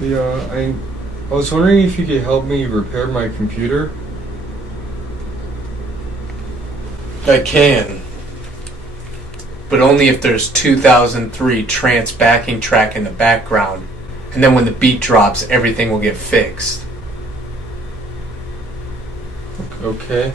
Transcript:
Yeah, I was wondering if you could help me repair my computer. I can, but only if there's 2003 trance backing track in the background, and then when the beat drops, everything will get fixed. Okay.